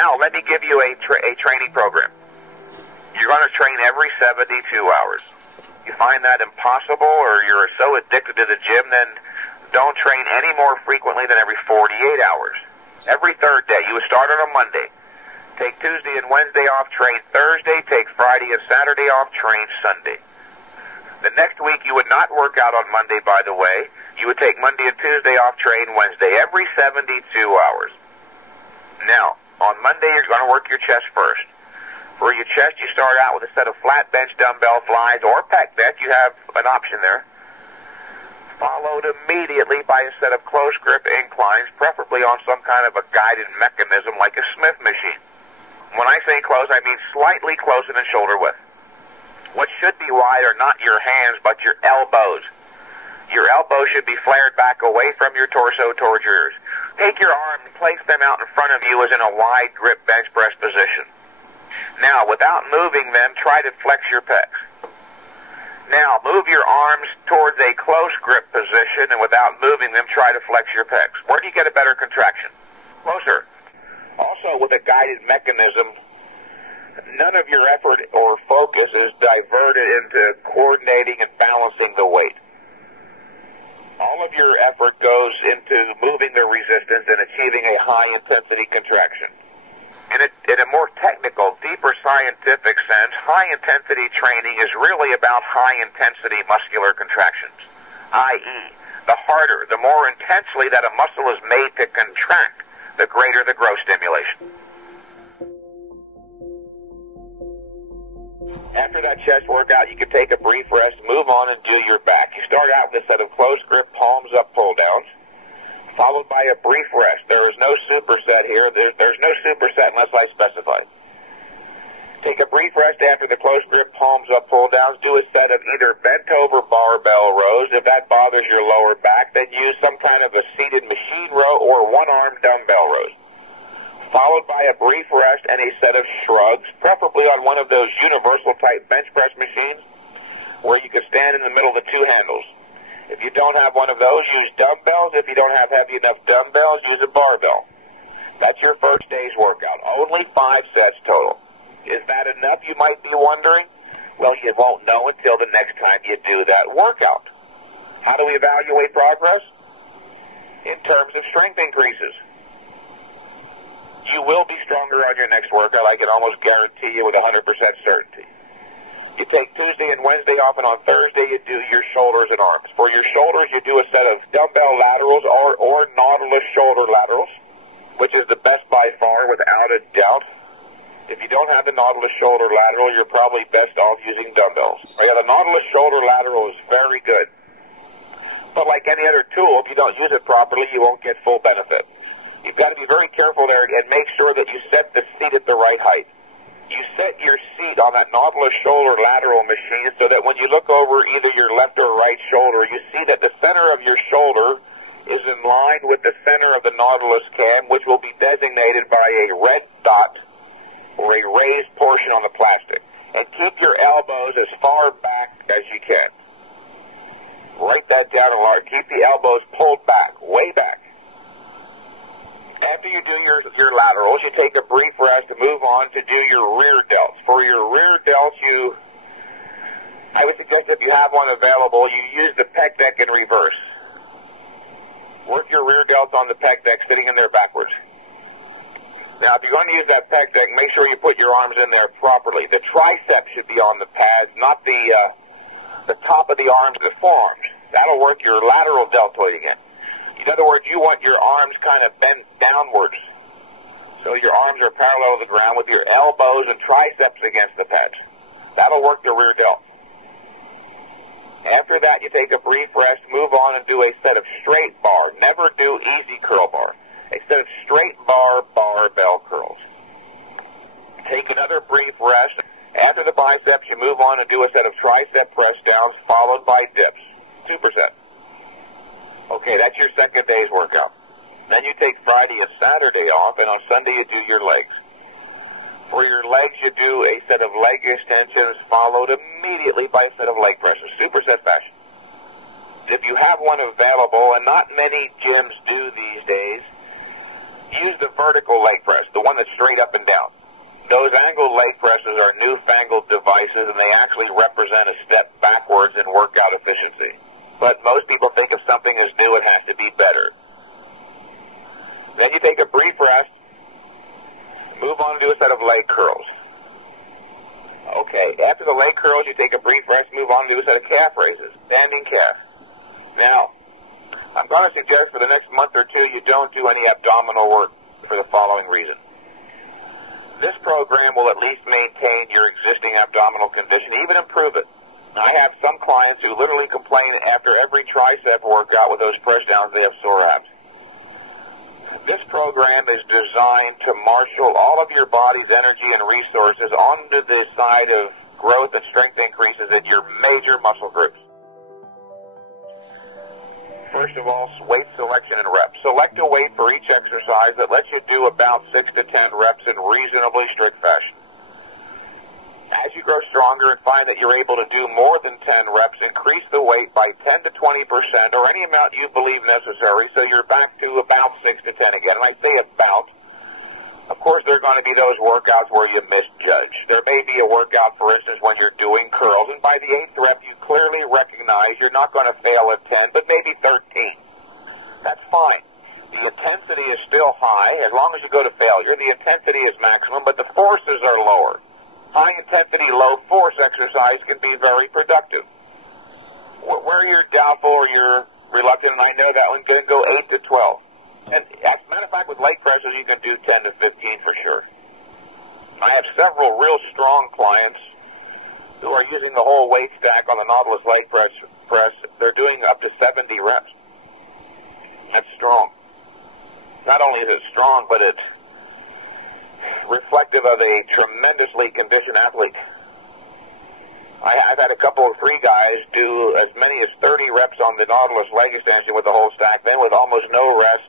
Now, let me give you a training program. You're going to train every 72 hours. You find that impossible or you're so addicted to the gym, then don't train any more frequently than every 48 hours. Every third day. You would start on a Monday. Take Tuesday and Wednesday off, train Thursday. Take Friday and Saturday off, train Sunday. The next week you would not work out on Monday, by the way. You would take Monday and Tuesday off, train Wednesday, every 72 hours. Now, on Monday you're going to work your chest first. For your chest, you start out with a set of flat bench dumbbell flies or pec deck. You have an option there. Followed immediately by a set of close grip inclines, preferably on some kind of a guided mechanism like a Smith machine. When I say close, I mean slightly closer than shoulder width. What should be wide are not your hands, but your elbows. Your elbows should be flared back away from your torso towards yours. Take your arm and place them out in front of you as in a wide grip bench press position. Now, without moving them, try to flex your pecs. Now, move your arms towards a close grip position, and without moving them, try to flex your pecs. Where do you get a better contraction? Closer. Also, with a guided mechanism, none of your effort or focus is diverted into coordinating and balancing the weight. All of your effort goes into moving the resistance and achieving a high-intensity contraction. In a more technical, deeper scientific sense, high-intensity training is really about high-intensity muscular contractions, i.e., the harder, the more intensely that a muscle is made to contract, the greater the growth stimulation. After that chest workout, you can take a brief rest, move on, and do your back. You start out with a set of close grip, palms up, pull downs, followed by a brief rest. There is no superset here. There's no superset unless I specify. Take a brief rest after the close grip, palms up, pull downs. Do a set of either bent over barbell rows. If that bothers your lower back, then use some kind of a seated machine row or one-arm dumbbell rows. Followed by a brief rest and a set of shrugs, preferably on one of those universal type bench press machines where you can stand in the middle of the two handles. If you don't have one of those, use dumbbells. If you don't have heavy enough dumbbells, use a barbell. That's your first day's workout. Only 5 sets total. Is that enough, you might be wondering? Well, you won't know until the next time you do that workout. How do we evaluate progress? In terms of strength increases. You will be stronger on your next workout, I can almost guarantee you with 100% certainty. You take Tuesday and Wednesday off, and on Thursday you do your shoulders and arms. For your shoulders, you do a set of dumbbell laterals or Nautilus shoulder laterals, which is the best by far without a doubt. If you don't have the Nautilus shoulder lateral, you're probably best off using dumbbells. The Nautilus shoulder lateral is very good. But like any other tool, if you don't use it properly, you won't get full benefit. You've got to be very careful there and make sure that you set the seat at the right height. You set your seat on that Nautilus shoulder lateral machine so that when you look over either your left or right shoulder, you see that the center of your shoulder is in line with the center of the Nautilus cam, which will be designated by a red dot or a raised portion on the plastic. And keep your elbows as far back as you can. Write that down a lot. Keep the elbows pulled back, way back. After you do your laterals, you take a brief rest to move on to do your rear delts. For your rear delts, I would suggest if you have one available, you use the pec deck in reverse. Work your rear delts on the pec deck, sitting in there backwards. Now, if you're going to use that pec deck, make sure you put your arms in there properly. The triceps should be on the pads, not the top of the arms, the forearms. That'll work your lateral deltoid again. In other words, you want your arms kind of bent downwards. So your arms are parallel to the ground with your elbows and triceps against the pads. That'll work your rear delt. After that, you take a brief rest, move on and do a set of straight bar. Never do easy curl bar. A set of straight bar barbell curls. Take another brief rest. After the biceps, you move on and do a set of tricep press downs followed by dips. 2%. Okay, that's your second day's workout. Then you take Friday and Saturday off, and on Sunday you do your legs. For your legs, you do a set of leg extensions followed immediately by a set of leg presses, superset fashion. If you have one available, and not many gyms do these days, use the vertical leg press, the one that's straight up and to do a set of leg curls. Okay, after the leg curls, you take a brief rest, move on to do a set of calf raises, standing calf. Now, I'm going to suggest for the next month or two you don't do any abdominal work for the following reason. This program will at least maintain your existing abdominal condition, even improve it. I have some clients who literally complain after every tricep workout with those press downs they have sore abs. This program is designed to marshal all of your body's energy and resources onto the side of growth and strength increases in your major muscle groups. First of all, weight selection and reps. Select a weight for each exercise that lets you do about 6 to 10 reps in reasonably strict fashion. As you grow stronger and find that you're able to do more than 10 reps, increase the weight by 10 to 20% or any amount you believe necessary so you're back to about 6 to 10 again. And I say about. Of course, there are going to be those workouts where you misjudge. There may be a workout, for instance, when you're doing curls, and by the 8th rep, you clearly recognize you're not going to fail at 10, but maybe 13. That's fine. The intensity is still high. As long as you go to failure, the intensity is maximum, but the forces are lower. High-intensity, low-force exercise can be very productive. Where you're doubtful or you're reluctant, and I know that one, can go 8 to 12. And as a matter of fact, with leg presses, you can do 10 to 15 for sure. I have several real strong clients who are using the whole weight stack on the Nautilus leg press. They're doing up to 70 reps. That's strong. Not only is it strong, but it's reflective of a tremendously conditioned athlete. I've had a couple of 3 guys do as many as 30 reps on the Nautilus leg extension with the whole stack, then with almost no rest,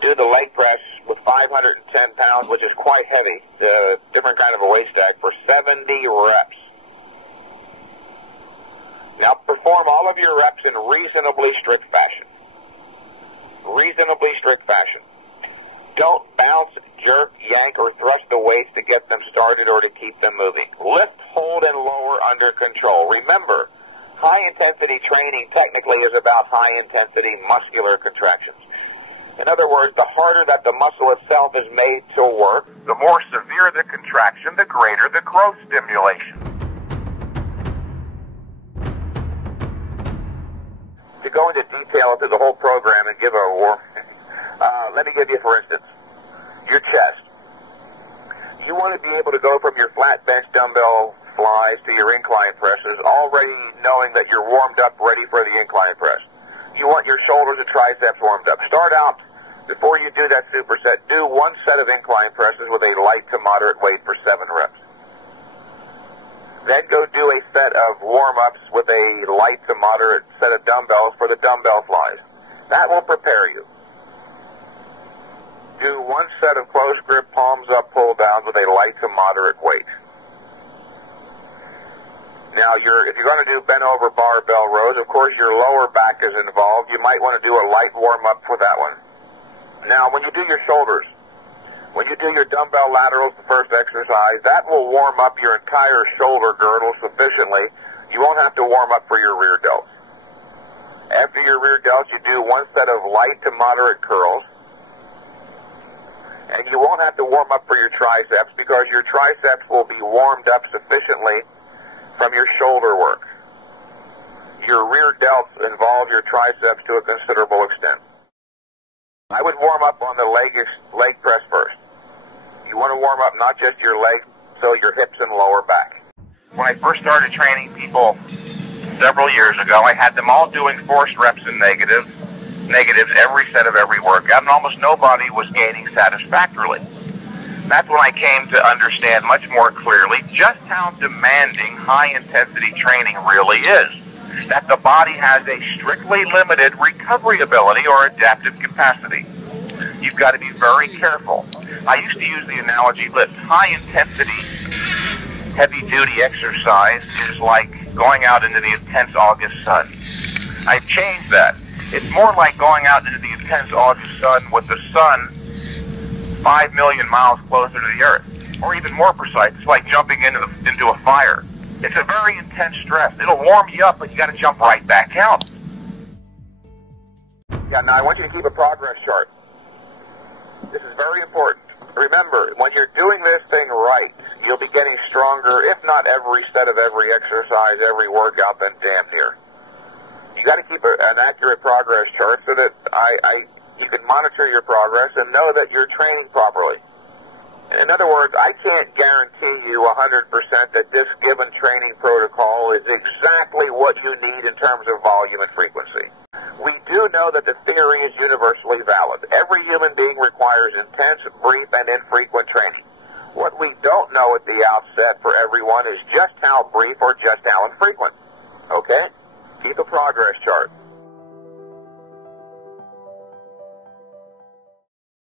do the leg press with 510 pounds, which is quite heavy, different kind of a weight stack, for 70 reps. Now perform all of your reps in reasonably strict fashion. Reasonably strict fashion. Don't bounce, jerk, yank, or thrust the weights to get them started or to keep them moving. Lift, hold, and lower under control. Remember, high-intensity training technically is about high-intensity muscular contractions. In other words, the harder that the muscle itself is made to work, the more severe the contraction, the greater the growth stimulation. To go into detail through the whole program and give let me give you, for instance, your chest. You want to be able to go from your flat bench dumbbell flies to your incline presses already knowing that you're warmed up, ready for the incline press. You want your shoulders and triceps warmed up. Start out, before you do that superset, do 1 set of incline presses with a light to moderate weight for 7 reps. Then go do a set of warm-ups with a light to moderate set of dumbbells for the dumbbell flies. That will prepare you. Do 1 set of close grip palms up pull downs with a light to moderate weight. Now, if you're going to do bent over barbell rows, of course your lower back is involved. You might want to do a light warm up for that one. Now, when you do your shoulders, when you do your dumbbell laterals, the first exercise, that will warm up your entire shoulder girdle sufficiently. You won't have to warm up for your rear delts. After your rear delts, you do 1 set of light to moderate curls. And you won't have to warm up for your triceps because your triceps will be warmed up sufficiently from your shoulder work. Your rear delts involve your triceps to a considerable extent. I would warm up on the leg press first. You want to warm up not just your leg, so your hips and lower back. When I first started training people several years ago, I had them all doing forced reps and negatives every set of every workout, and almost nobody was gaining satisfactorily. That's when I came to understand much more clearly just how demanding high-intensity training really is. That the body has a strictly limited recovery ability or adaptive capacity. You've got to be very careful. I used to use the analogy that high-intensity, heavy-duty exercise is like going out into the intense August sun. I've changed that. It's more like going out into the intense August sun with the sun 5 million miles closer to the Earth. Or even more precise, it's like jumping into a fire. It's a very intense stress. It'll warm you up, but you got to jump right back out. Yeah, now I want you to keep a progress chart. This is very important. Remember, when you're doing this thing right, you'll be getting stronger, if not every set of every exercise, every workout, then damn near. You got to keep an accurate progress chart so that you can monitor your progress and know that you're training properly. In other words, I can't guarantee you 100% that this given training protocol is exactly what you need in terms of volume and frequency. We do know that the theory is universally valid. Every human being requires intense, brief, and infrequent training. What we don't know at the outset for everyone is just how brief or just how infrequent. Okay? Keep a progress chart.